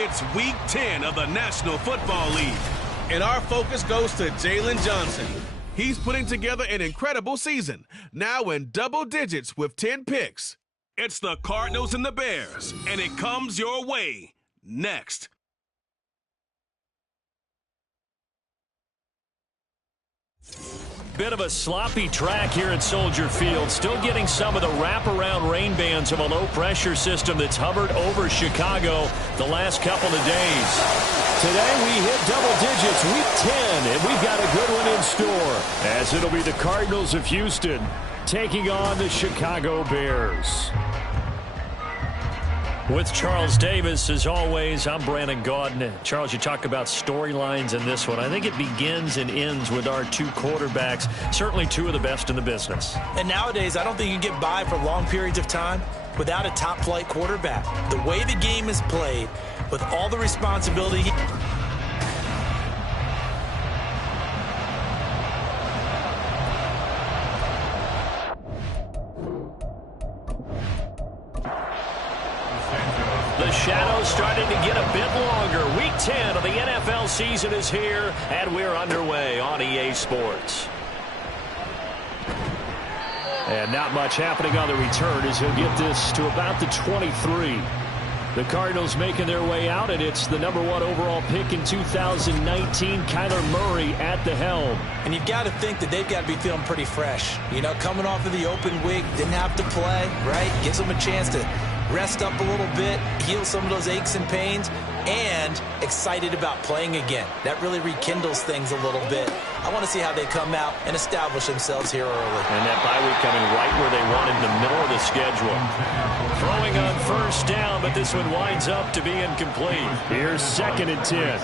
It's Week 10 of the National Football League, and our focus goes to Jalen Johnson. He's putting together an incredible season, now in double digits with 10 picks. It's the Cardinals and the Bears, and it comes your way next. Bit of a sloppy track here at Soldier Field. Still getting some of the wraparound rain bands of a low-pressure system that's hovered over Chicago the last couple of days. Today we hit double digits, Week 10, and we've got a good one in store, as it'll be the Cardinals of Houston taking on the Chicago Bears. With Charles Davis, as always, I'm Brandon Gaudin. Charles, you talk about storylines in this one. I think it begins and ends with our two quarterbacks, certainly two of the best in the business. And nowadays, I don't think you get by for long periods of time without a top-flight quarterback. The way the game is played, with all the responsibility... The shadow's starting to get a bit longer. Week 10 of the NFL season is here, and we're underway on EA Sports. And not much happening on the return as he'll get this to about the 23. The Cardinals making their way out, and it's the #1 overall pick in 2019, Kyler Murray at the helm. And you've got to think that they've got to be feeling pretty fresh. You know, coming off of the open week, didn't have to play, right? Gives them a chance to rest up a little bit, heal some of those aches and pains, and excited about playing again. That really rekindles things a little bit. I want to see how they come out and establish themselves here early. And that bye week coming right where they want in the middle of the schedule. Throwing on first down, but this one winds up to be incomplete. Here's 2nd and 10.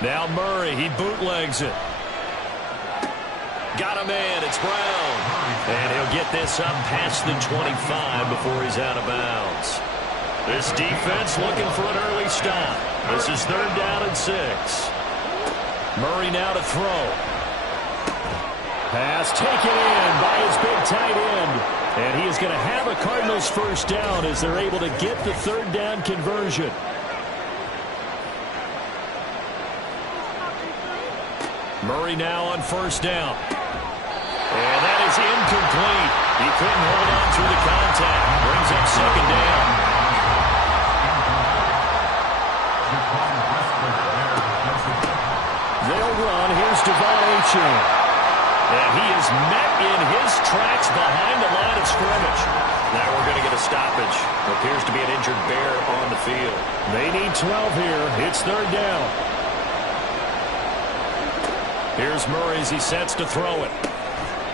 Now Murray, he bootlegs it. Got a man, it's Brown. And he'll get this up past the 25 before he's out of bounds. This defense looking for an early stop. This is 3rd down and 6. Murray now to throw. Pass taken in by his big tight end. And he is going to have a Cardinals first down as they're able to get the 3rd down conversion. Murray now on first down. And that is incomplete. He couldn't hold on through the contact. Brings up 2nd down. They'll run. Here's Devon Achane. And he is met in his tracks behind the line of scrimmage. Now we're going to get a stoppage. Appears to be an injured Bear on the field. They need 12 here. It's 3rd down. Here's Murray as he sets to throw it.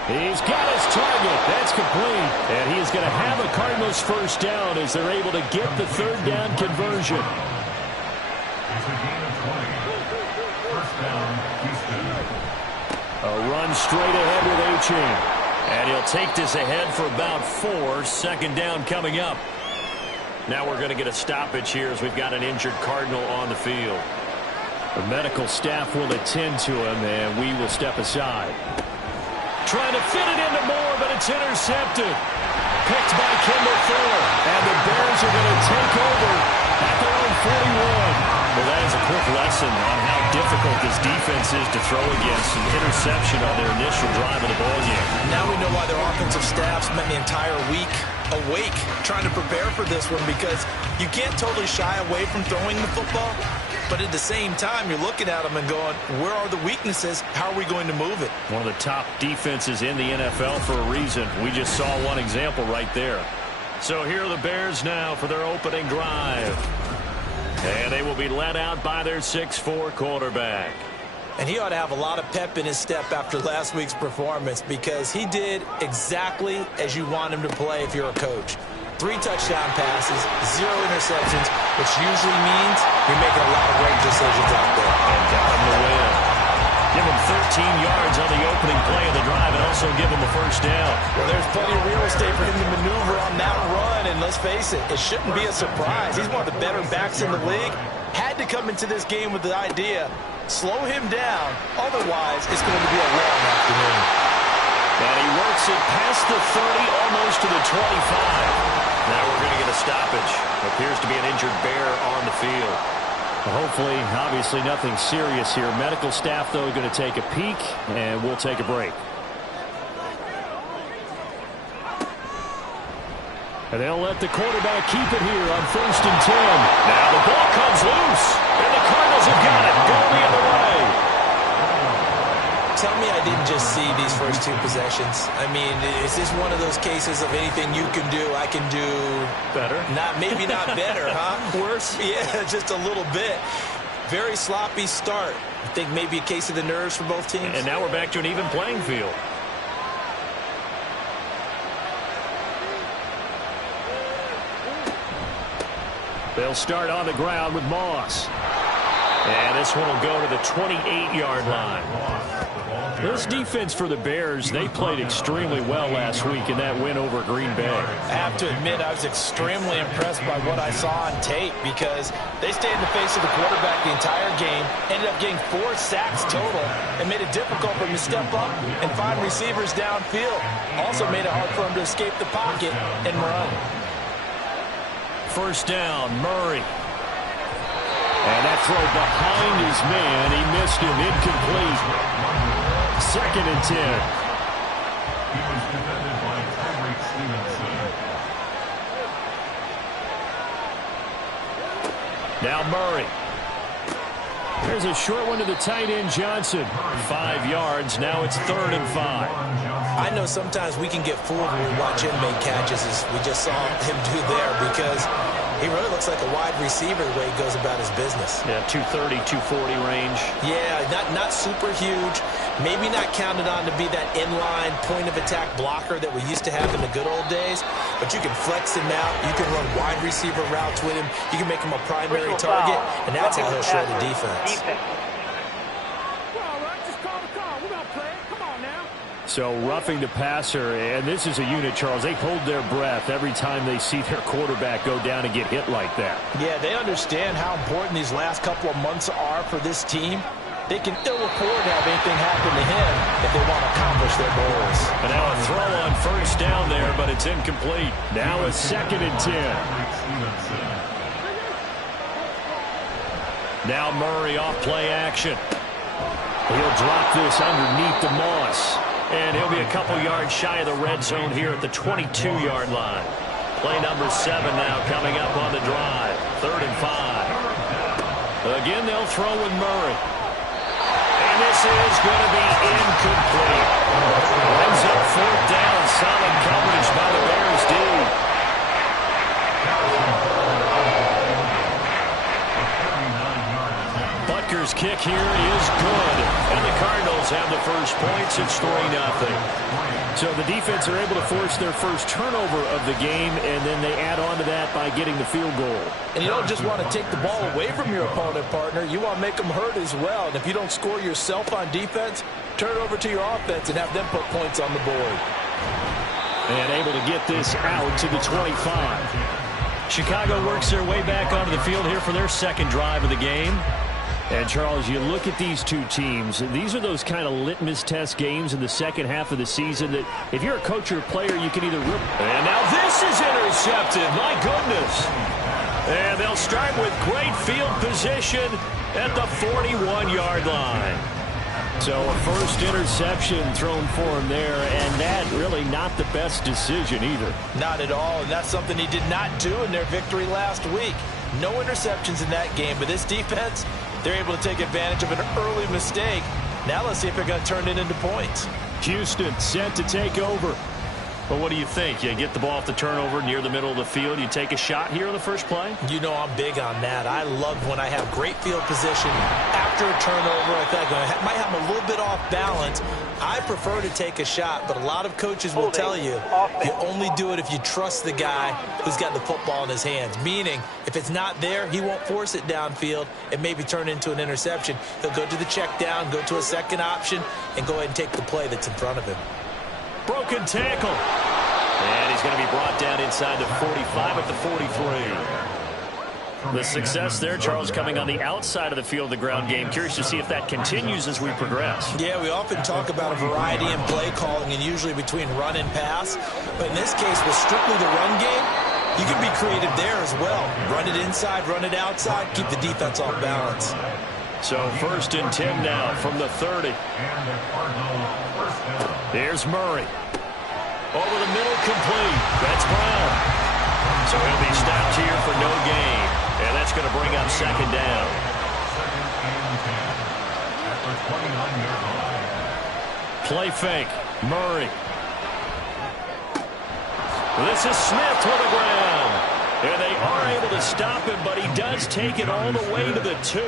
He's got his target. That's complete. And he is going to have a Cardinals first down as they're able to get the 3rd down conversion. A run straight ahead with Achane. And he'll take this ahead for about 4. 2nd down coming up. Now we're going to get a stoppage here as we've got an injured Cardinal on the field. The medical staff will attend to him, and we will step aside. Trying to fit it into Moore, but it's intercepted. Picked by Kendall Fuller. And the Bears are going to take over at their own 41. Well, that is a quick lesson on how difficult this defense is to throw against. An interception on their initial drive of the ballgame. Now we know why their offensive staff spent the entire week awake trying to prepare for this one, because you can't totally shy away from throwing the football. But at the same time, you're looking at them and going, where are the weaknesses? How are we going to move it? One of the top defenses in the NFL for a reason. We just saw one example right there. So here are the Bears now for their opening drive. And they will be led out by their 6'4" quarterback. And he ought to have a lot of pep in his step after last week's performance, because he did exactly as you want him to play if you're a coach. 3 touchdown passes, 0 interceptions, which usually means you're making a lot of great decisions out there. And got him the win. Give him 13 yards on the opening play of the drive and also give him a first down. Well, there's plenty of real estate for him to maneuver on that run, and let's face it, it shouldn't be a surprise. He's one of the better backs in the league. Had to come into this game with the idea, slow him down, otherwise it's going to be a long afternoon. And he works it past the 30, almost to the 25. Now we're going to get a stoppage. Appears to be an injured Bear on the field. Hopefully, obviously nothing serious here. Medical staff, though, going to take a peek, and we'll take a break. And they'll let the quarterback keep it here on 1st and 10. Now the ball comes loose, and the Cardinals have got it. Go the other way. Tell me I didn't just see these first two possessions. I mean, is this one of those cases of anything you can do, I can do better? Maybe not better, huh? Worse? Yeah, just a little bit. Very sloppy start. I think maybe a case of the nerves for both teams. And now we're back to an even playing field. They'll start on the ground with Moss. And this one will go to the 28-yard line. This defense for the Bears, they played extremely well last week in that win over Green Bay. I have to admit, I was extremely impressed by what I saw on tape because they stayed in the face of the quarterback the entire game, ended up getting 4 sacks total, and made it difficult for him to step up and find receivers downfield. Also made it hard for him to escape the pocket and run. First down, Murray. And that throw behind his man, he missed him, incomplete. 2nd and 10. He was defended by Tyreek Stevenson. Now Murray. There's a short one to the tight end, Johnson. 5 yards, now it's 3rd and 5. I know sometimes we can get fooled when we watch him make catches, as we just saw him do there, because he really looks like a wide receiver the way he goes about his business. Yeah, 230, 240 range. Yeah, not super huge. Maybe not counted on to be that inline point-of-attack blocker that we used to have in the good old days, but you can flex him out. You can run wide receiver routes with him. You can make him a primary target, and that's how he'll show the defense. So roughing the passer, and this is a unit, Charles. They hold their breath every time they see their quarterback go down and get hit like that. Yeah, they understand how important these last couple of months are for this team. They can ill afford to have anything happen to him if they want to accomplish their goals. And now a throw on first down there, but it's incomplete. Now a 2nd and 10. Now Murray off play action. He'll drop this underneath the Moss. And he'll be a couple yards shy of the red zone here at the 22-yard line. Play number 7 now coming up on the drive. 3rd and 5. Again, they'll throw with Murray. And this is going to be incomplete. Ends up 4th down. Solid coverage by the Bears D. Butker's kick here is good. And the Cardinals have the first points. It's 3-0. So the defense are able to force their first turnover of the game, and then they add on to that by getting the field goal. And you don't just want to take the ball away from your opponent, partner. You want to make them hurt as well. And if you don't score yourself on defense, turn it over to your offense and have them put points on the board. And able to get this out to the 25. Chicago works their way back onto the field here for their second drive of the game. And, Charles, you look at these two teams, these are those kind of litmus test games in the second half of the season that if you're a coach or a player, you can either rip. And now this is intercepted. My goodness. And they'll start with great field position at the 41-yard line. So a first interception thrown for him there, and that really not the best decision either. Not at all, and that's something he did not do in their victory last week. No interceptions in that game, but this defense, they're able to take advantage of an early mistake. Now let's see if they're going to turn it into points. Houston set to take over. Well, what do you think? You get the ball off the turnover near the middle of the field. You take a shot here on the first play? You know I'm big on that. I love when I have great field position after a turnover. I think I might have a little bit off balance. I prefer to take a shot, but a lot of coaches will tell you you only do it if you trust the guy who's got the football in his hands. Meaning, if it's not there, he won't force it downfield and maybe turn into an interception. He'll go to the check down, go to a second option, and go ahead and take the play that's in front of him. Broken tackle. And he's going to be brought down inside the 45 at the 43. The success there, Charles, coming on the outside of the field, the ground game. Curious to see if that continues as we progress. Yeah, we often talk about a variety in play calling and usually between run and pass. But in this case, with strictly the run game, You can be creative there as well. Run it inside, run it outside, keep the defense off balance. So 1st and 10 now from the 30. Here's Murray. Over the middle, complete. That's Brown. So he'll be stopped here for no gain. And that's going to bring up 2nd down. Play fake. Murray. This is Smith to the ground. And they are able to stop him, but he does take it all the way to the 2.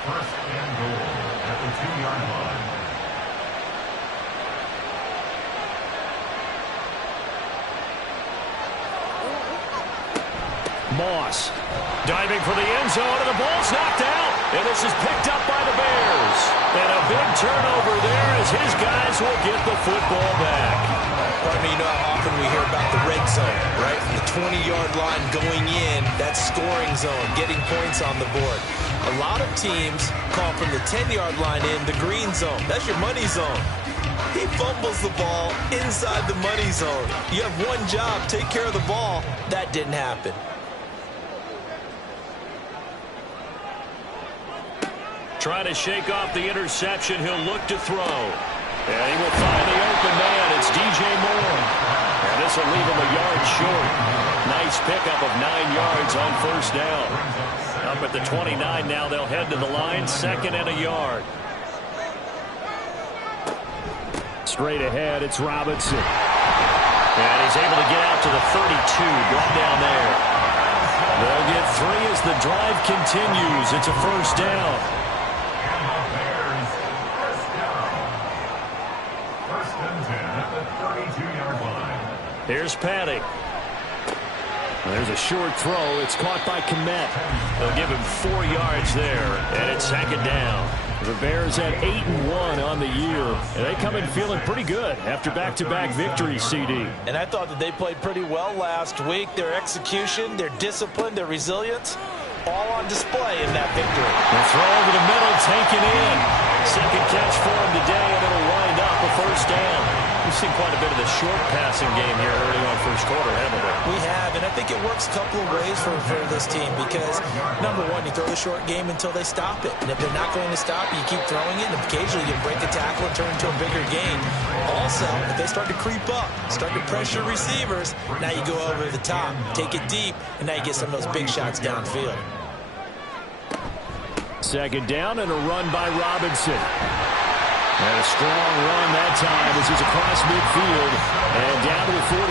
1st and goal at the 2-yard line. Moss diving for the end zone, and the ball's knocked out. And this is picked up by the Bears. And a big turnover there as his guys will get the football back. Pardon me, you know how often we hear about the red zone, right? From the 20-yard line going in, that scoring zone, getting points on the board. A lot of teams call from the 10-yard line in the green zone. That's your money zone. He fumbles the ball inside the money zone. You have one job, take care of the ball. That didn't happen. Trying to shake off the interception. He'll look to throw. And he will find the open man. It's DJ Moore. And this will leave him a yard short. Nice pickup of 9 yards on 1st down. Up at the 29 now. They'll head to the line. 2nd and a yard. Straight ahead, it's Robinson. And he's able to get out to the 32. Brought down there. They'll get 3 as the drive continues. It's a 1st down. Here's Patty. There's a short throw. It's caught by Kmet. They'll give him 4 yards there, and it's 2nd down. The Bears at 8-1 on the year, and they come in feeling pretty good after back-to-back victories, CD. And I thought that they played pretty well last week. Their execution, their discipline, their resilience, all on display in that victory. The throw over the middle, taken in. 2nd catch for him today, and it'll wind up a 1st down. We've seen quite a bit of the short passing game here early on 1st quarter, haven't we? We have, and I think it works a couple of ways for this team because, number one, you throw the short game until they stop it. And if they're not going to stop it, you keep throwing it, and occasionally you break a tackle and turn into a bigger gain. Also, if they start to creep up, start to pressure receivers, now you go over the top, take it deep, and now you get some of those big shots downfield. 2nd down and a run by Robinson. And a strong run that time as he's across midfield and down to the 43.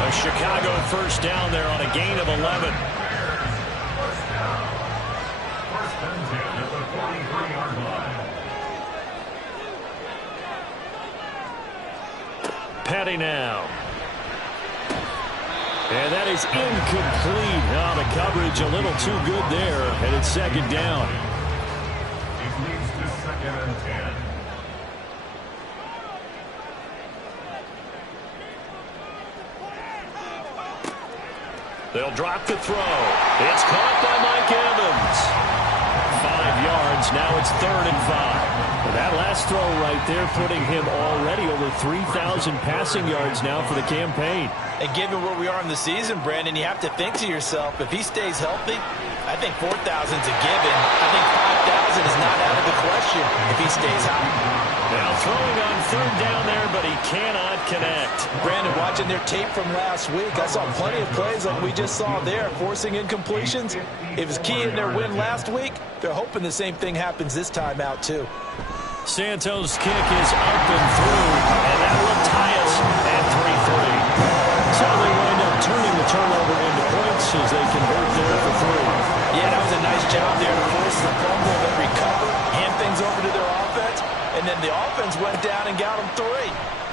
A Chicago 1st down there on a gain of 11. 1st and 10 at the 43-yard line. Petty now. And that is incomplete. Now the coverage a little too good there, and it's 2nd down. It leads to 2nd and 10. They'll drop the throw. It's caught by Mike Evans. 5 yards. Now it's 3rd and 5. That last throw right there putting him already over 3,000 passing yards now for the campaign. And given where we are in the season, Brandon, you have to think to yourself, if he stays healthy, I think 4,000 is a given. I think 5,000 is not out of the question if he stays hot. Now throwing on 3rd down there, but he cannot connect. Brandon, watching their tape from last week, I saw plenty of plays like we just saw there, forcing incompletions. It was key in their win last week. They're hoping the same thing happens this time out, too. Santos' kick is up and through, and that will tie us at 3-3. So they wind up turning the turnover into points as they convert there for 3. Yeah, that was a nice job there to force the fumble, then recover, hand things over to their offense, and then the offense went down and got them 3.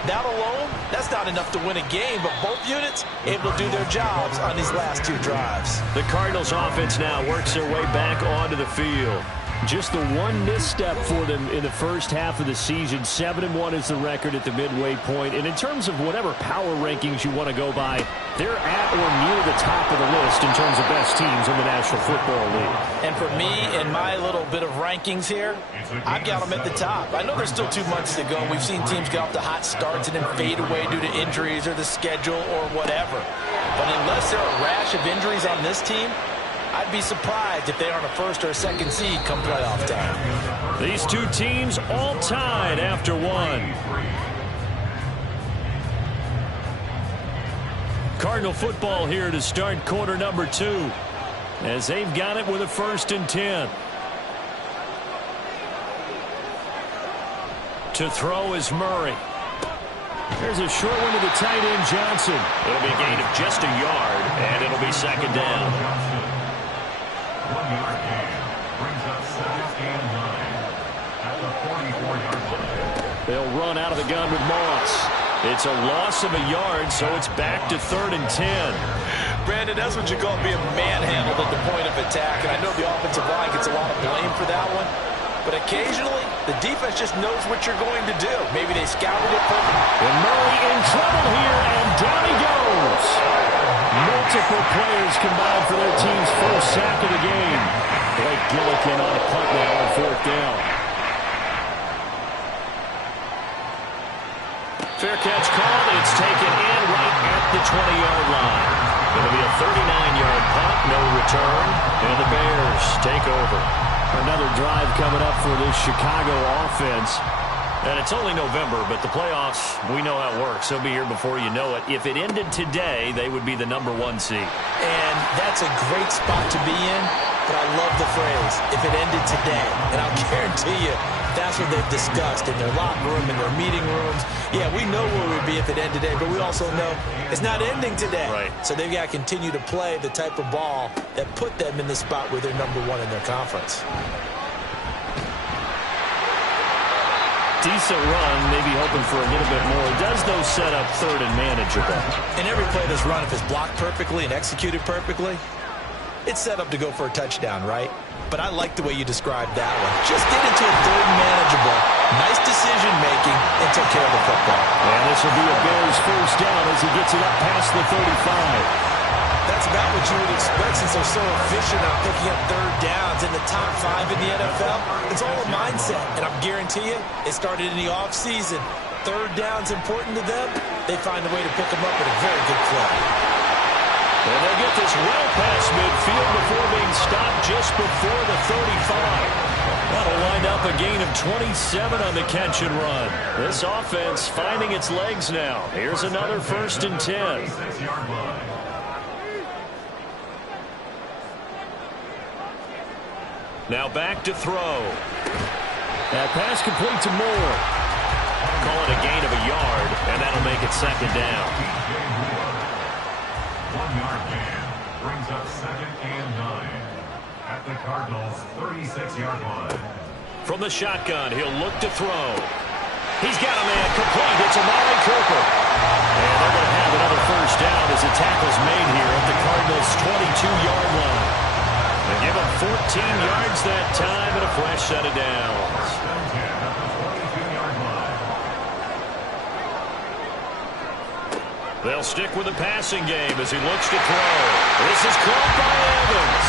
That alone, that's not enough to win a game, but both units able to do their jobs on these last 2 drives. The Cardinals offense now works their way back onto the field. Just the one misstep for them in the first half of the season. 7-1 is the record at the midway point. And in terms of whatever power rankings you want to go by, they're at or near the top of the list in terms of best teams in the National Football League. And for me, in my little bit of rankings here, I've got them at the top. I know there's still 2 months to go. We've seen teams get off to hot starts and then fade away due to injuries or the schedule or whatever. But unless there are a rash of injuries on this team, I'd be surprised if they aren't a first or a second seed come playoff time. These two teams all tied after one. Cardinal football here to start quarter number 2, as they've got it with a 1st and 10. To throw is Murray. There's a short one to the tight end, Johnson. It'll be a gain of just a yard, and it'll be 2nd down. 1-yard gain brings up 2nd and 9 at the 44-yard line. They'll run out of the gun with Moss. It's a loss of a yard, so it's back to 3rd and 10. Brandon, that's what you call being manhandled at the point of attack. And I know the offensive line gets a lot of blame for that one. But occasionally, the defense just knows what you're going to do. Maybe they scouted it perfectly. And Murray in trouble here, and down he goes. Multiple players combined for their team's first sack of the game. Blake Gillikin on a punt now on 4th down. Fair catch called. It's taken in right at the 20-yard line. It'll be a 39-yard punt, no return, and the Bears take over. Another drive coming up for this Chicago offense. And it's only November, but the playoffs, we know how it works. They'll be here before you know it. If it ended today, they would be the number 1 seed. And that's a great spot to be in, but I love the phrase, if it ended today. And I'll guarantee you, that's what they've discussed in their locker room, in their meeting rooms. Yeah, we know where we'd be if it ended today, but we also know it's not ending today. Right. So they've got to continue to play the type of ball that put them in the spot where they're number 1 in their conference. Decent run, maybe hoping for a little bit more. Does, though, set up 3rd and manageable. In every play that's run, if it's blocked perfectly and executed perfectly, it's set up to go for a touchdown, right? But I like the way you described that one. Just get into a 3rd and manageable, nice decision-making, and took care of the football. And this will be a Bears 1st down as he gets it up past the 35. That's about what you would expect since they're so efficient on picking up 3rd downs in the top 5 in the NFL. It's all a mindset, and I guarantee you, it started in the offseason. 3rd down's important to them. They find a way to pick them up at a very good clip. And they'll get this well past midfield before being stopped just before the 35. That'll wind up a gain of 27 on the catch and run. This offense finding its legs now. Here's another 1st and 10. 6-yard line. Now back to throw. That pass complete to Moore. Call it a gain of a yard, and that'll make it 2nd down. 1-yard gain brings up 2nd and 9 at the Cardinals' 36-yard line. From the shotgun, he'll look to throw. He's got a man complete. It's Amari Cooper. And they're going to have another 1st down as the tackle's made here at the Cardinals' 22-yard line. They give him 14 yards that time and a fresh set of downs. They'll stick with the passing game as he looks to throw. This is caught by Evans.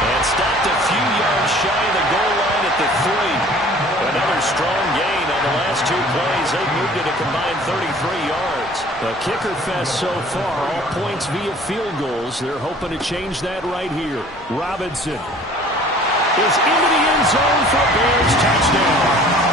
And stopped a few yards shy of the goal line at the 3. Another strong gain on the last 2 plays. They've moved it a combined 33 yards. A kicker fest so far. All points via field goals. They're hoping to change that right here. Robinson is into the end zone for a Bears touchdown.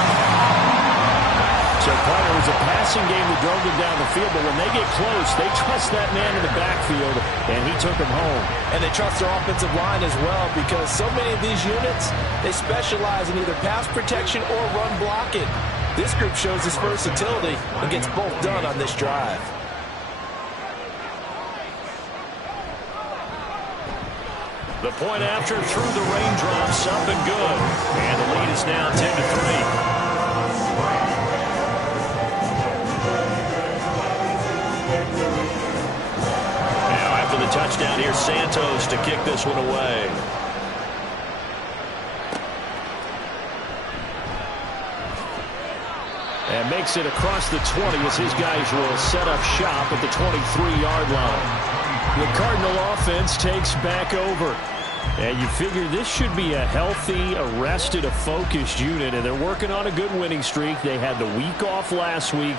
So, partner, it was a passing game that drove them down the field, but when they get close, they trust that man in the backfield, and he took them home. And they trust their offensive line as well, because so many of these units, they specialize in either pass protection or run blocking. This group shows its versatility and gets both done on this drive. The point after through the raindrops, up and good. And the lead is now 10-3. Touchdown here, Santos to kick this one away. And makes it across the 20 as his guys will set up shop at the 23-yard line. The Cardinal offense takes back over. And you figure this should be a healthy, a rested, a focused unit. And they're working on a good winning streak. They had the week off last week.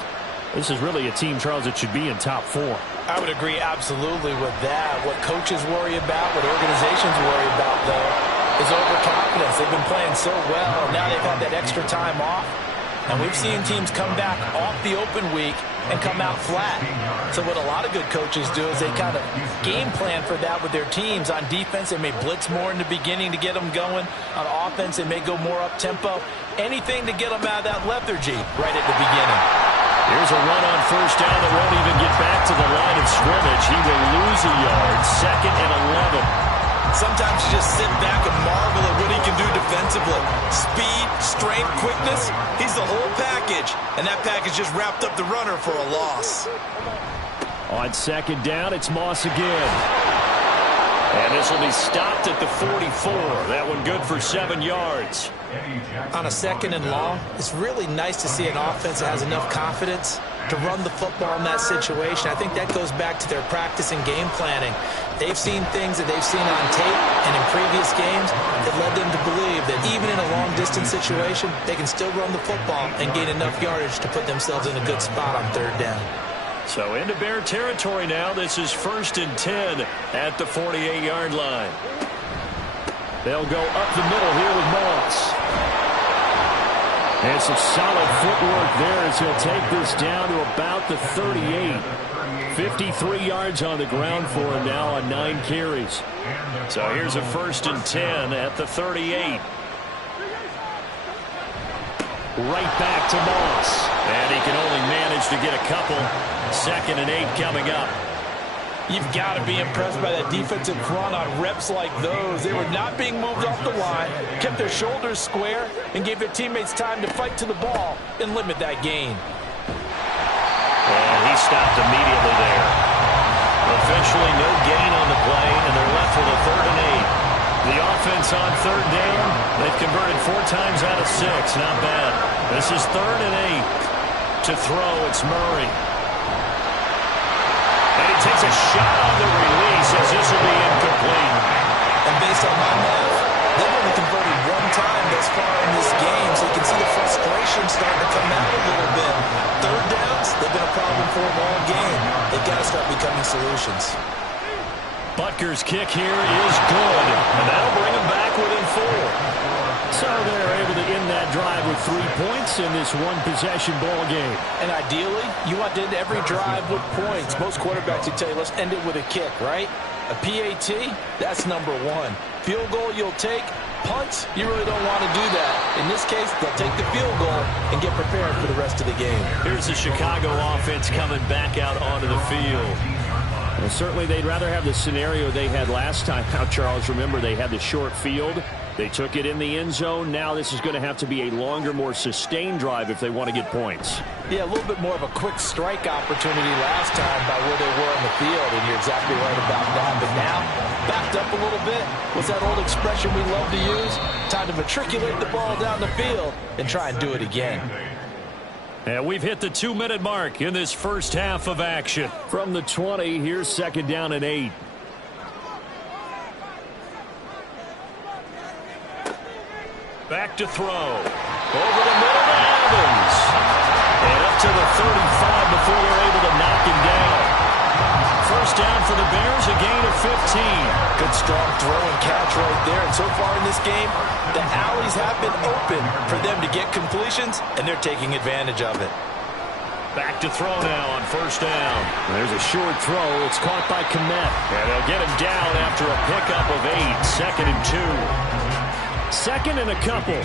This is really a team, Charles, that should be in top 4. I would agree absolutely with that. What coaches worry about, what organizations worry about, though, is overconfidence. They've been playing so well, and now they've had that extra time off. And we've seen teams come back off the open week and come out flat. So what a lot of good coaches do is they kind of game plan for that with their teams. On defense, they may blitz more in the beginning to get them going. On offense, they may go more up-tempo. Anything to get them out of that lethargy right at the beginning. Here's a run on first down that won't even get back to the line of scrimmage. He will lose a yard, 2nd and 11. Sometimes you just sit back and marvel at what he can do defensively. Speed, strength, quickness, he's the whole package. And that package just wrapped up the runner for a loss. On 2nd down, it's Moss again. And this will be stopped at the 44. That one good for 7 yards. On a 2nd and long, it's really nice to see an offense that has enough confidence to run the football in that situation. I think that goes back to their practice and game planning. They've seen things that they've seen on tape and in previous games that led them to believe that even in a long-distance situation, they can still run the football and gain enough yardage to put themselves in a good spot on 3rd down. So into Bear territory now. This is 1st and 10 at the 48-yard line. They'll go up the middle here with Moss. And some solid footwork there as he'll take this down to about the 38. 53 yards on the ground for him now on 9 carries. So here's a 1st and 10 at the 38. Right back to Moss. And he can only manage to get a couple. 2nd and 8 coming up. You've got to be impressed by that defensive front on reps like those. They were not being moved off the line, kept their shoulders square, and gave their teammates time to fight to the ball and limit that gain. And he stopped immediately there. Officially no gain on the play, and they're left with a 3rd and 8. The offense on 3rd down, they've converted 4 times out of 6. Not bad. This is 3rd and 8. To throw, it's Murray. And he takes a shot on the release as this will be incomplete. And based on my math, they've only converted 1 time thus far in this game, so you can see the frustration starting to come out a little bit. 3rd downs, they've been a problem for them all game. They've got to start becoming solutions. Butker's kick here is good, and that'll bring him back within 4. So they're able to end that drive with 3 points in this one-possession ball game. And ideally, you want to end every drive with points. Most quarterbacks would tell you, let's end it with a kick, right? A PAT, that's number 1. Field goal you'll take. Punts, you really don't want to do that. In this case, they'll take the field goal and get prepared for the rest of the game. Here's the Chicago offense coming back out onto the field. Well, certainly they'd rather have the scenario they had last time. Now, Charles, remember, they had the short field. They took it in the end zone. Now this is going to have to be a longer, more sustained drive if they want to get points. Yeah, a little bit more of a quick strike opportunity last time by where they were on the field, and you're exactly right about that. But now, backed up a little bit. What's that old expression we love to use? Time to matriculate the ball down the field and try and do it again. And we've hit the 2-minute mark in this first half of action. From the 20, here's 2nd down and 8. Back to throw. Over the middle to Evans. And up to the 35 before they're able to knock him down. First down for the Bears, a gain of 15. Good strong throw and catch right there. And so far in this game, the alleys have been open for them to get completions, and they're taking advantage of it. Back to throw now on first down. There's a short throw. It's caught by Kmet. And they'll get him down after a pickup of 8. 2nd and 2. 2nd and a couple.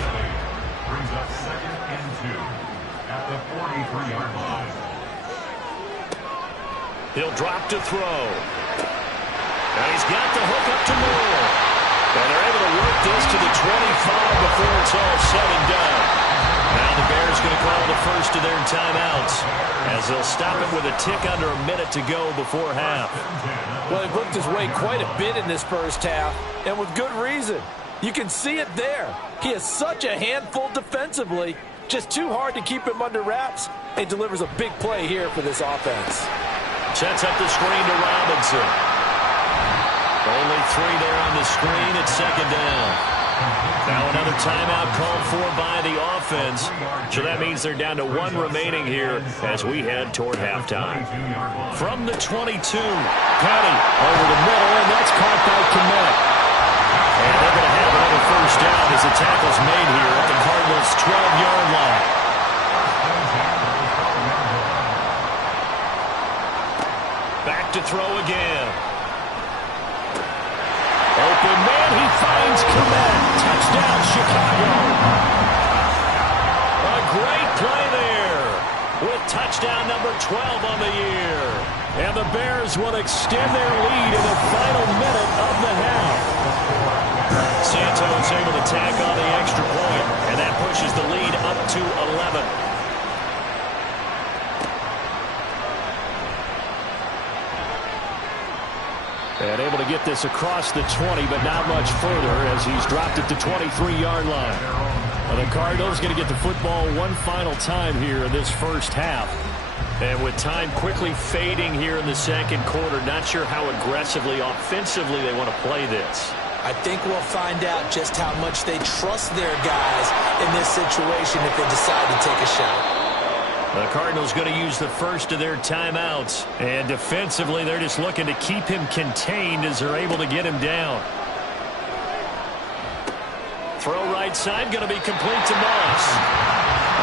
Brings up 2nd and 2 at the 43-yard line. He'll drop to throw. And he's got the hook up to Moore. And they're able to work this to the 25 before it's all said and done. Now the Bears going to call the first of their timeouts as they'll stop it with a tick under a minute to go before half. Well, they've worked his way quite a bit in this first half, and with good reason. You can see it there. He is such a handful defensively, Just too hard to keep him under wraps, and delivers a big play here for this offense. Sets up the screen to Robinson. Only 3 there on the screen at second down. Now another timeout called for by the offense. So that means they're down to 1 remaining here as we head toward halftime. From the 22, Petty over the middle, and that's caught by Kmet. And they're going to have another first down as the tackle's made here at the Cardinals' 12-yard line. Back to throw again. Open man, he finds Kmet. Touchdown, Chicago. A great play there with touchdown number 12 on the year. And the Bears will extend their lead in the final minute of the half. Santos able to tack on the extra point, and that pushes the lead up to 11. And able to get this across the 20, but not much further as he's dropped it to 23-yard line. Well, the Cardinals going to get the football one final time here in this first half. And with time quickly fading here in the second quarter, not sure how aggressively, offensively they want to play this. I think we'll find out just how much they trust their guys in this situation if they decide to take a shot. The Cardinals going to use the first of their timeouts. And defensively, they're just looking to keep him contained as they're able to get him down. Throw right side, going to be complete to Moss.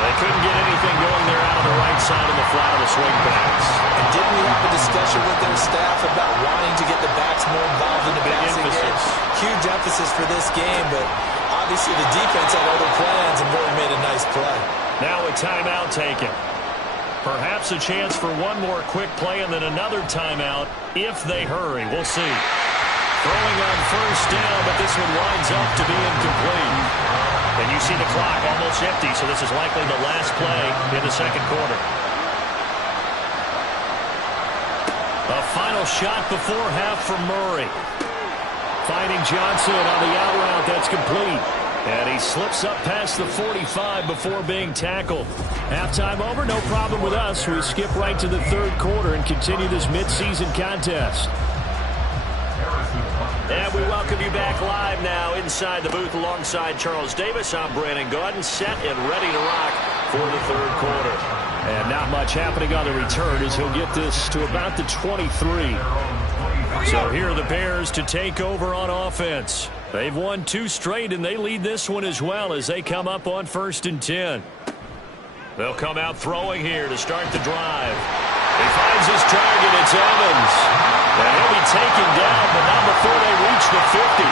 They couldn't get anything going there out on the right side of the flat of the swing backs. And didn't we have a discussion with their staff about wanting to get the backs more involved in the passing game? Huge emphasis for this game, but obviously the defense had other plans and really made a nice play. Now a timeout taken. Perhaps a chance for one more quick play and then another timeout if they hurry. We'll see. Throwing on first down, but this one winds up to be incomplete. And you see the clock almost empty, so this is likely the last play in the second quarter. A final shot before half from Murray. Finding Johnson on the out route, that's complete. And he slips up past the 45 before being tackled. Halftime over, no problem with us. We skip right to the third quarter and continue this midseason contest. And we welcome you back live now inside the booth alongside Charles Davis. I'm Brandon Gaudin, set and ready to rock for the third quarter. And not much happening on the return as he'll get this to about the 23. So here are the Bears to take over on offense. They've won 2 straight, and they lead this one as well as they come up on 1st and 10. They'll come out throwing here to start the drive. He finds his target. It's Evans. And he'll be taken down, but not before they reach the 50.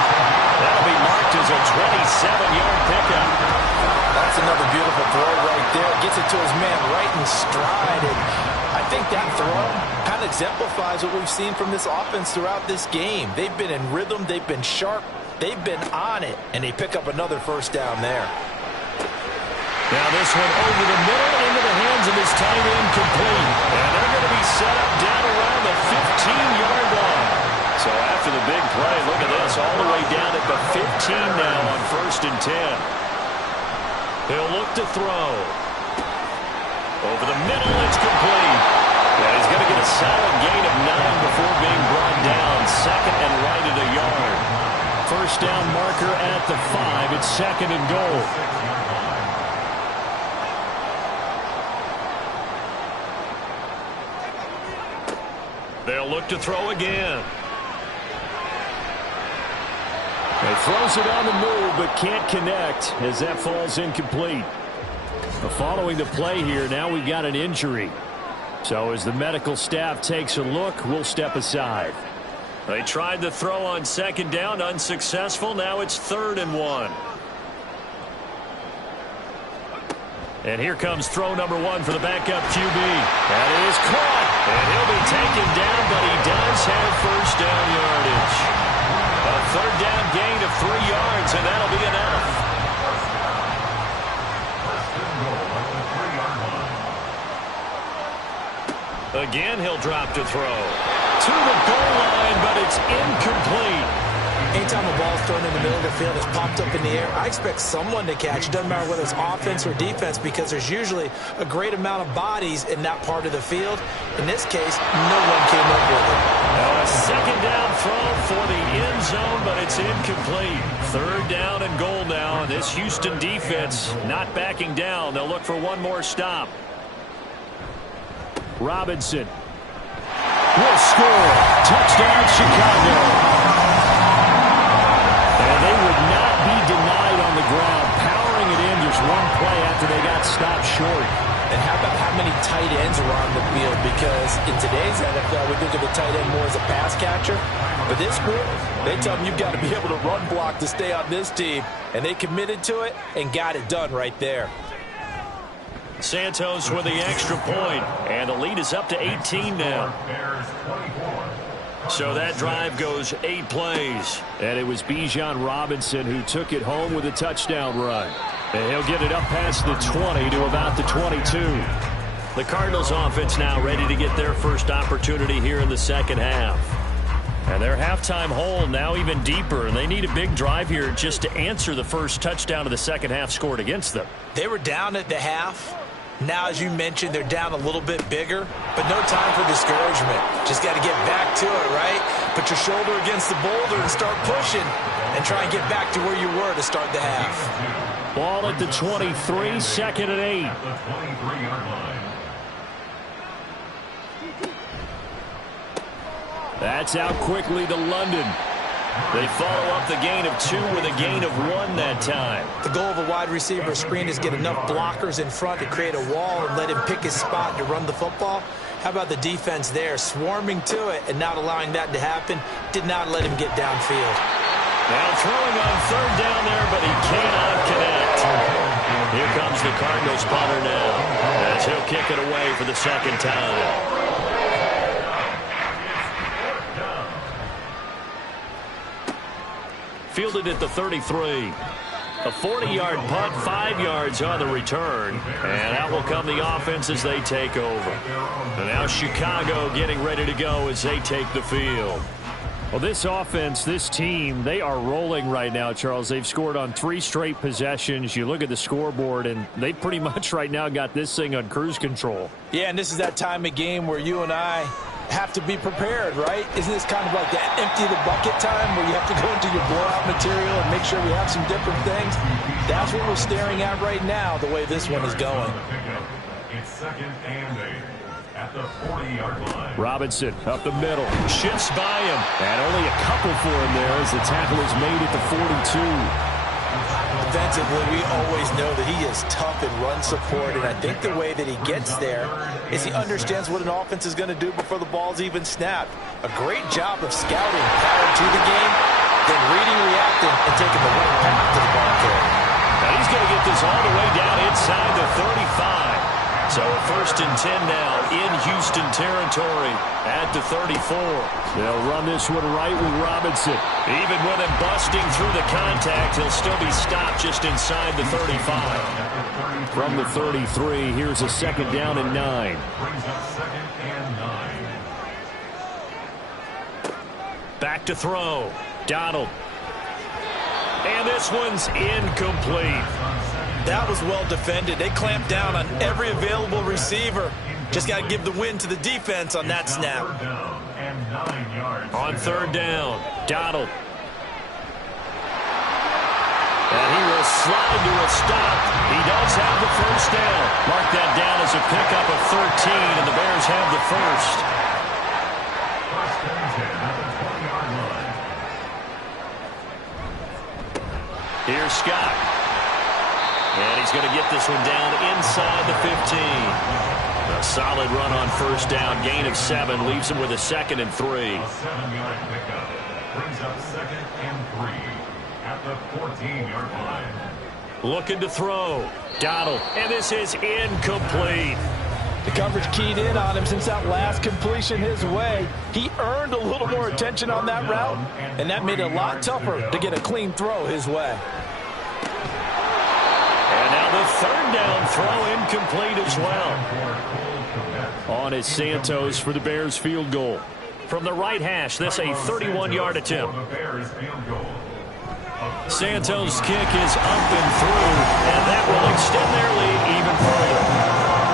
That'll be marked as a 27-yard pickup. That's another beautiful throw right there. Gets it to his man right in stride. And I think that throw kind of exemplifies what we've seen from this offense throughout this game. They've been in rhythm. They've been sharp. They've been on it, and they pick up another first down there. Now this one over the middle into the hands of his tight end complete. And they're going to be set up down around the 15-yard line. So after the big play, look at this, all the way down at the 15 now on 1st and 10. He'll look to throw. Over the middle, it's complete. And he's going to get a solid gain of 9 before being brought down. Second and right at a yard. First down marker at the 5. It's 2nd and goal. They'll look to throw again. He throws it on the move, but can't connect as that falls incomplete. Following the play here, now we've got an injury. So as the medical staff takes a look, we'll step aside. They tried the throw on 2nd down, unsuccessful. Now it's 3rd and 1. And here comes throw number 1 for the backup QB. That is caught. And he'll be taken down, but he does have first down yardage. A 3rd down gain of 3 yards, and that'll be enough. Again, he'll drop to throw. To the goal line, but it's incomplete. Anytime a ball's thrown in the middle of the field, it's popped up in the air, I expect someone to catch. It doesn't matter whether it's offense or defense, because there's usually a great amount of bodies in that part of the field. In this case, no one came up with it. Now a second down throw for the end zone, but it's incomplete. Third down and goal now. This Houston defense not backing down. They'll look for one more stop. Robinson will score. Touchdown, Chicago. And they would not be denied on the ground, powering it in just one play after they got stopped short. And how about how many tight ends are on the field? Because in today's NFL, we think of the tight end more as a pass catcher. But this group, they tell them you've got to be able to run block to stay on this team. And they committed to it and got it done right there. Santos with the extra point, and the lead is up to 18 now. So that drive goes 8 plays. And it was Bijan Robinson who took it home with a touchdown run. And he'll get it up past the 20 to about the 22. The Cardinals offense now ready to get their first opportunity here in the second half. And their halftime hole now even deeper, and they need a big drive here just to answer the first touchdown of the second half scored against them. They were down at the half. Now, as you mentioned, they're down a little bit bigger, but no time for discouragement. Just got to get back to it, right? Put your shoulder against the boulder and start pushing and try and get back to where you were to start the half. Ball at the 23, second and 8. That's out quickly to London. They follow up the gain of 2 with a gain of 1 that time. The goal of a wide receiver screen is get enough blockers in front to create a wall and let him pick his spot to run the football. How about the defense there, swarming to it and not allowing that to happen? Did not let him get downfield. Now throwing on third down there, but he cannot connect. Here comes the Cardinals punter now, as he'll kick it away for the second time. Fielded at the 33. A 40-yard punt, 5 yards on the return. And out will come the offense as they take over. And now Chicago getting ready to go as they take the field. Well, this offense, this team, they are rolling right now, Charles. They've scored on 3 straight possessions. You look at the scoreboard, and they pretty much right now got this thing on cruise control. Yeah, and this is that time of game where you and I have to be prepared, right? Isn't this kind of like that empty the bucket time where you have to go into your blowout material and make sure we have some different things? That's what we're staring at right now, the way this one is going. It's second and 8 at the 40-yard line. Robinson up the middle. Shifts by him. And only a couple for him there as the tackle is made at the 42. Defensively, we always know that he is tough in run support, and I think the way that he gets there is he understands what an offense is going to do before the ball's even snapped. A great job of scouting prior to the game, then reading, reacting, and taking the right path to the ball carrier. Now he's going to get this all the way down inside the 35. So a first and 10 now in Houston territory at the 34. They'll run this one right with Robinson. Even with him busting through the contact, he'll still be stopped just inside the 35. From the 33, here's a second down and 9. Brings up second and 9. Back to throw. Donald. And this one's incomplete. That was well defended. They clamped down on every available receiver. Just got to give the win to the defense on that snap. On third down, Donald. And he will slide to a stop. He does have the first down. Mark that down as a pickup of 13, and the Bears have the first. First and 10 at the 20-yard line. Here's Scott. And he's going to get this one down inside the 15. A solid run on first down. Gain of 7 leaves him with a second and 3. A 7-yard pickup brings up second and 3 at the 14-yard line. Looking to throw. Donald. And this is incomplete. The coverage keyed in on him since that last completion his way. He earned a little more attention on that route, and that made it a lot tougher to get a clean throw his way. And now the third down throw incomplete as well. On is Santos for the Bears field goal. From the right hash, this a 31-yard attempt. Santos' kick is up and through, and that will extend their lead even further.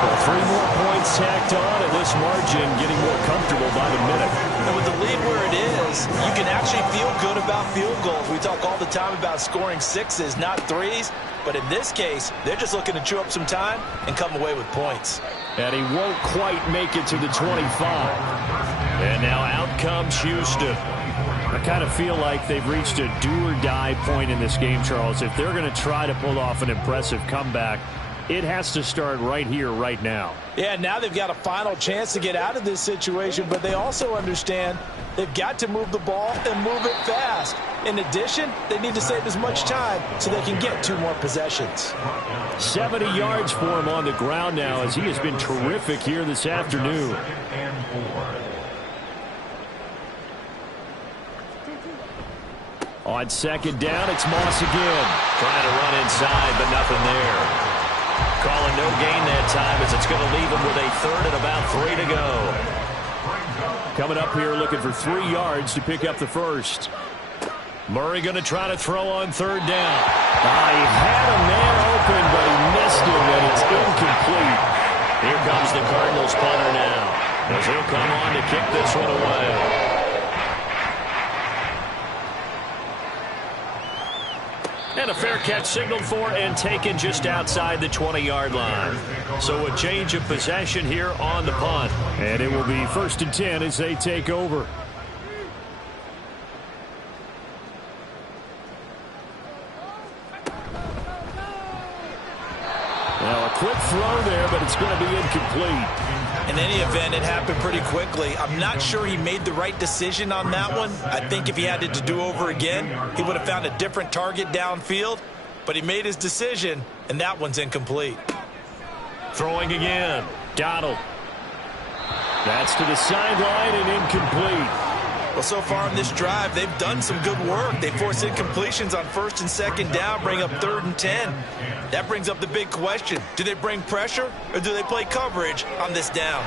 Well, 3 more points tacked on, and this margin getting more comfortable by the minute. And with the lead where it is, you can actually feel good about field goals. We talk all the time about scoring 6s, not 3s. But in this case, they're just looking to chew up some time and come away with points. And he won't quite make it to the 25. And now out comes Houston. I kind of feel like they've reached a do-or-die point in this game, Charles. If they're going to try to pull off an impressive comeback, it has to start right here, right now. Yeah, now they've got a final chance to get out of this situation, but they also understand they've got to move the ball and move it fast. In addition, they need to save as much time so they can get 2 more possessions. 70 yards for him on the ground now as he has been terrific here this afternoon. On second down, it's Moss again. Trying to run inside, but nothing there. Calling no gain that time as it's going to leave him with a 3rd and about 3 to go. Coming up here looking for 3 yards to pick up the first. Murray going to try to throw on 3rd down. He had a man open, but he missed him, and it's incomplete. Here comes the Cardinals punter now, as he'll come on to kick this one away. And a fair catch signaled for and taken just outside the 20-yard line. So a change of possession here on the punt. And it will be 1st and 10 as they take over. Now a quick throw there, but it's going to be incomplete. In any event, it happened pretty quickly. I'm not sure he made the right decision on that one. I think if he had it to do over again, he would have found a different target downfield. But he made his decision, and that one's incomplete. Throwing again. Donald. That's to the sideline and incomplete. Well, so far in this drive, they've done some good work. They force incompletions on 1st and 2nd down, bring up 3rd and 10. That brings up the big question. Do they bring pressure or do they play coverage on this down?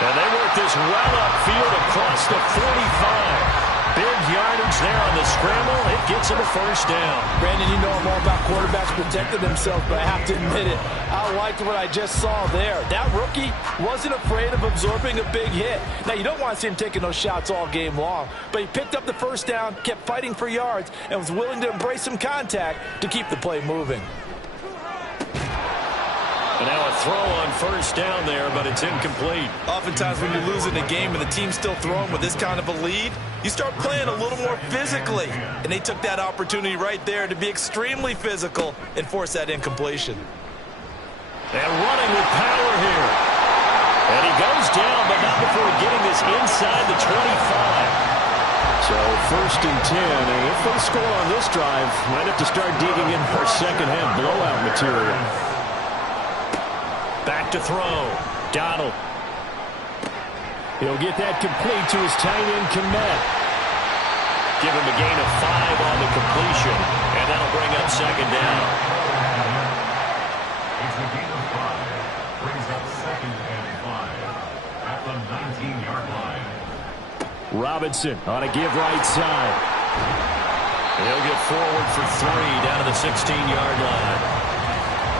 And they work this well upfield across the 45. Big yardage there on the scramble. It gets him a 1st down. Brandon, you know I'm all about quarterbacks protecting themselves, but I have to admit it. I liked what I just saw there. That rookie wasn't afraid of absorbing a big hit. Now, you don't want to see him taking those shots all game long, but he picked up the 1st down, kept fighting for yards, and was willing to embrace some contact to keep the play moving. And now a throw on 1st down there, but it's incomplete. Oftentimes when you're losing a game and the team's still throwing with this kind of a lead, you start playing a little more physically. And they took that opportunity right there to be extremely physical and force that incompletion. And running with power here. And he goes down, but not before getting this inside the 25. So 1st and 10, and if they score on this drive, might have to start digging in for second-half blowout material. Back to throw. Donald. He'll get that complete to his tight end, Kmet. Give him a gain of 5 on the completion, and that'll bring up 2nd down. It's a gain of 5. Brings up 2nd and 5 at the 19-yard line. Robinson on a give right side. He'll get forward for 3 down to the 16-yard line.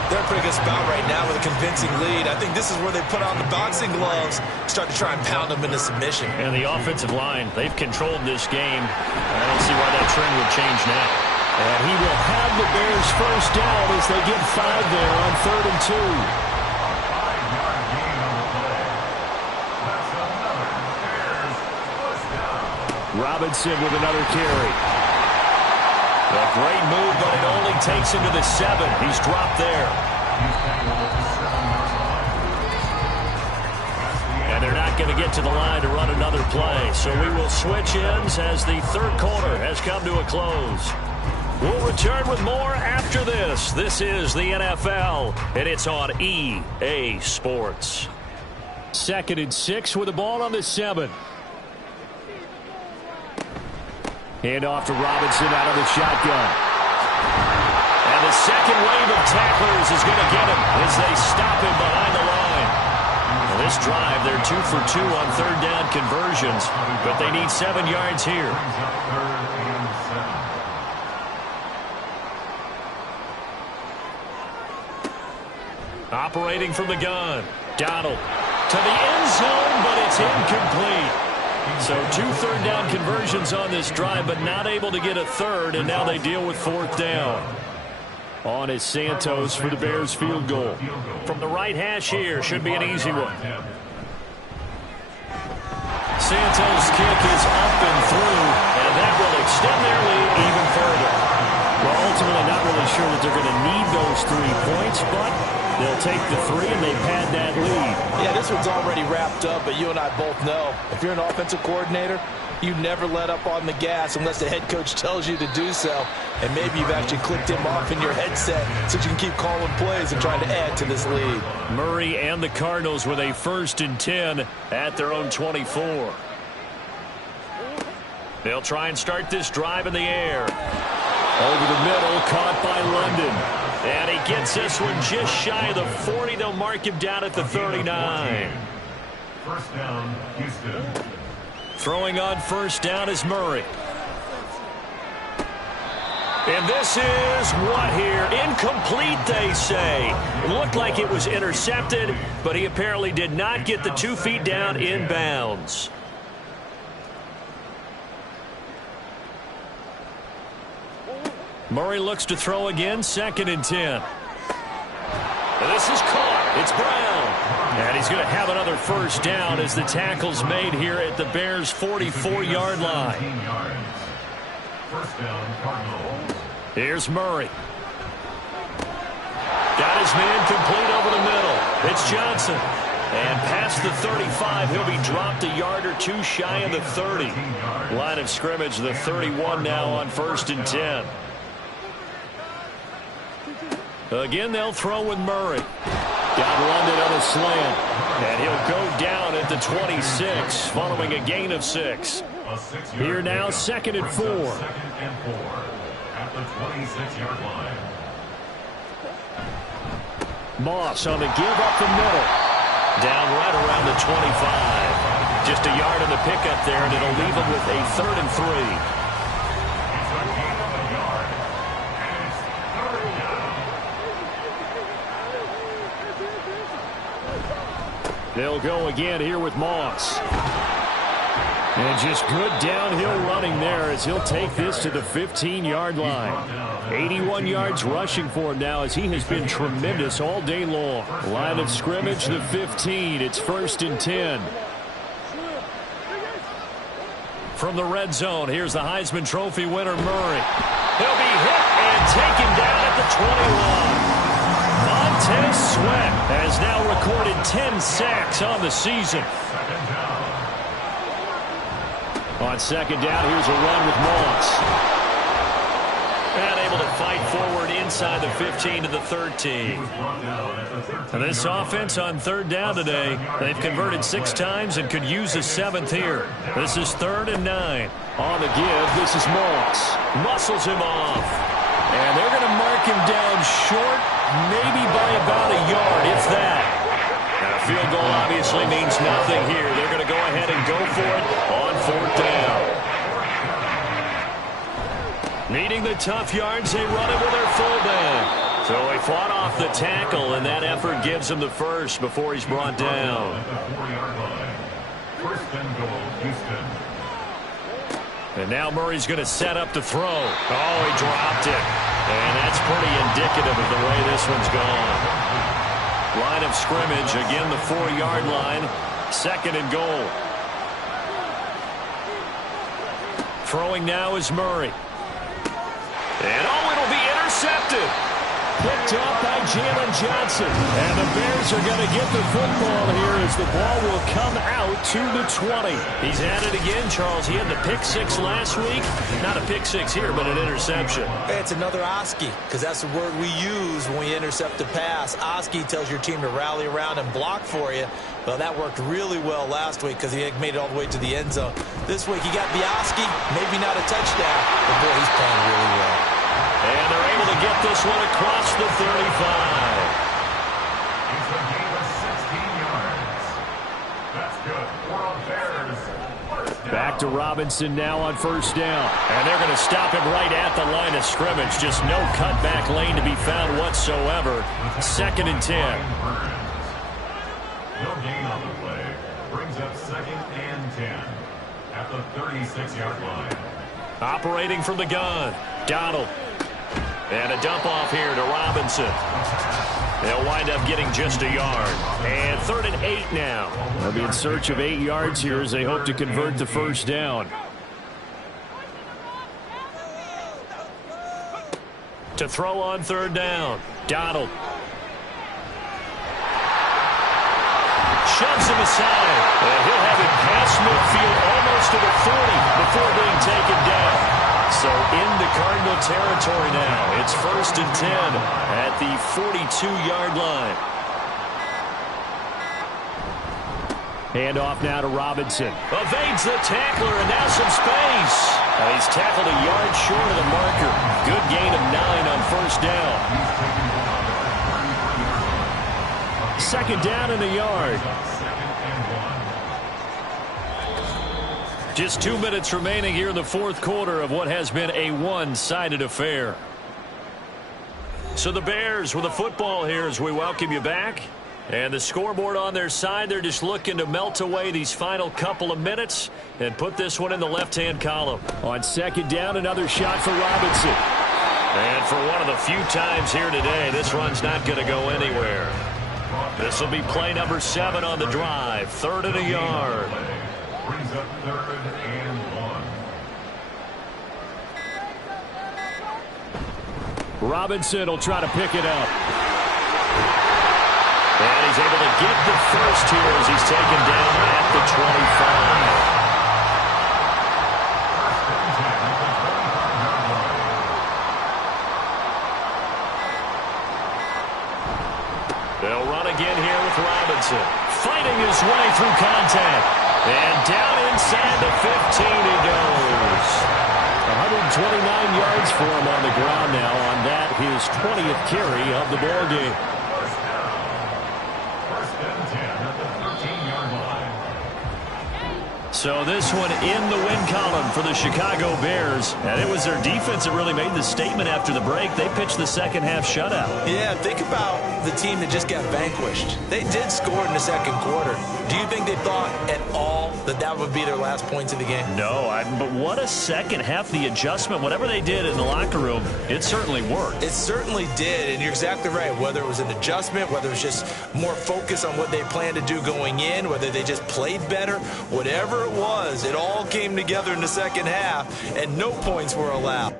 They're a pretty good spot right now with a convincing lead. I think this is where they put on the boxing gloves, start to try and pound them into submission. And the offensive line, they've controlled this game. I don't see why that trend would change now. And he will have the Bears 1st down as they get 5 there on 3rd and 2. 5-yard gain on the play. That's another Bears 1st down. Robinson with another carry. A great move, but it only takes him to the 7. He's dropped there. And they're not going to get to the line to run another play. So we will switch ends as the 3rd quarter has come to a close. We'll return with more after this. This is the NFL, and it's on EA Sports. 2nd and 6 with the ball on the 7. Hand off to Robinson out of the shotgun. And the second wave of tacklers is going to get him as they stop him behind the line. This drive, they're 2 for 2 on third down conversions, but they need 7 yards here. Operating from the gun. Donald to the end zone, but it's incomplete. So 2 third down conversions on this drive, but not able to get a third, and now they deal with 4th down. On is Santos for the Bears field goal. From the right hash here, should be an easy one. Santos' kick is up and through, and that will extend their lead even further. Well, ultimately not really sure that they're going to need those 3 points, but they'll take the 3, and they've had that lead. Yeah, this one's already wrapped up, but you and I both know if you're an offensive coordinator, you never let up on the gas unless the head coach tells you to do so. And maybe you've actually clicked him off in your headset so you can keep calling plays and trying to add to this lead. Murray and the Cardinals with a 1st and 10 at their own 24. They'll try and start this drive in the air. Over the middle, caught by London. And he gets this one just shy of the 40. They'll mark him down at the 39. First down, Houston. Throwing on 1st down is Murray. And this is what here? Incomplete, they say. Looked like it was intercepted, but he apparently did not get the 2 feet down in bounds. Murray looks to throw again, 2nd and 10. And this is caught. It's Brown. And he's going to have another 1st down as the tackle's made here at the Bears' 44-yard line. First down, Cardinals. Here's Murray. Got his man complete over the middle. It's Johnson. And past the 35, he'll be dropped a yard or 2 shy of the 30. Line of scrimmage, the 31 now on 1st and 10. Again, they'll throw with Murray. Got London on a slant. And he'll go down at the 26 following a gain of 6. Here now, 2nd and 4. 2nd and 4 at the 26-yard line. Moss on the give up the middle. Down right around the 25. Just a yard on the pickup there, and it'll leave him with a 3rd and 3. They'll go again here with Moss. And just good downhill running there as he'll take this to the 15-yard line. 81 yards rushing for him now as he has been tremendous all day long. Line of scrimmage, the 15. It's 1st and 10. From the red zone, here's the Heisman Trophy winner, Murray. He'll be hit and taken down at the 21. Montez Sweat has now recorded 10 sacks on the season. On 2nd down, here's a run with Moss. And able to fight forward inside the 15 to the 13. And this offense on 3rd down today, they've converted 6 times and could use a 7th here. This is 3rd and 9. On the give, this is Moss. Muscles him off. And they're going to mark him down short, maybe by about a yard, if that. Now, a field goal obviously means nothing here. They're going to go ahead and go for it on 4th down. Needing the tough yards, they run it with their fullback. So he fought off the tackle, and that effort gives him the 1st before he's brought down. At the 4-yard line. First and goal, Houston. And now Murray's going to set up to throw. Oh, he dropped it. And that's pretty indicative of the way this one's gone. Line of scrimmage, again the 4-yard line. 2nd and goal. Throwing now is Murray. And oh, it'll be intercepted. Picked up by Jalen Johnson. And the Bears are going to get the football here as the ball will come out to the 20. He's at it again, Charles. He had the pick 6 last week. Not a pick 6 here, but an interception. It's another Oski, because that's the word we use when we intercept a pass. Oski tells your team to rally around and block for you. Well, that worked really well last week because he made it all the way to the end zone. This week he got the Oski, maybe not a touchdown, but boy, he's playing really well. And they're able to get this one across the 35. It's a gain of 16 yards. to Robinson now on first down. And they're going to stop him right at the line of scrimmage. Just no cutback lane to be found whatsoever. 2nd and 10. No gain on the play. Brings up 2nd and 10 at the 36-yard line. Operating from the gun, Donald. And a dump off here to Robinson. They'll wind up getting just a yard. And 3rd and 8 now. They'll be in search of 8 yards here as they hope to convert the first down. To throw on 3rd down, Donald. Shoves him aside. And he'll have it past midfield almost to the 40 before being taken down. So in the Cardinal territory now. It's 1st and 10 at the 42-yard line. Handoff now to Robinson. Evades the tackler, and now some space. He's tackled a yard short of the marker. Good gain of 9 on first down. 2nd down in the yard. Just 2 minutes remaining here in the 4th quarter of what has been a one-sided affair. So the Bears with the football here as we welcome you back. And the scoreboard on their side, they're just looking to melt away these final couple of minutes and put this one in the left-hand column. On 2nd down, another shot for Robinson. And for one of the few times here today, this run's not going to go anywhere. This will be play number 7 on the drive. 3rd and a yard. Brings up 3rd and 1. Robinson will try to pick it up. And he's able to get the first here as he's taken down at the 25. They'll run again here with Robinson. Fighting his way through contact. And down inside the 15 he goes. 129 yards for him on the ground now on that, his 20th carry of the ball game. First and 10 at the 13-yard line. So this one in the win column for the Chicago Bears. And it was their defense that really made the statement after the break. They pitched the second half shutout. Yeah, think about the team that just got vanquished. They did score in the 2nd quarter. Do you think they thought at all that that would be their last points of the game? No, but what a second half. The adjustment, whatever they did in the locker room, it certainly worked. It certainly did, and you're exactly right. Whether it was an adjustment, whether it was just more focus on what they planned to do going in, whether they just played better, whatever it was, it all came together in the second half, and no points were allowed.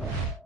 10.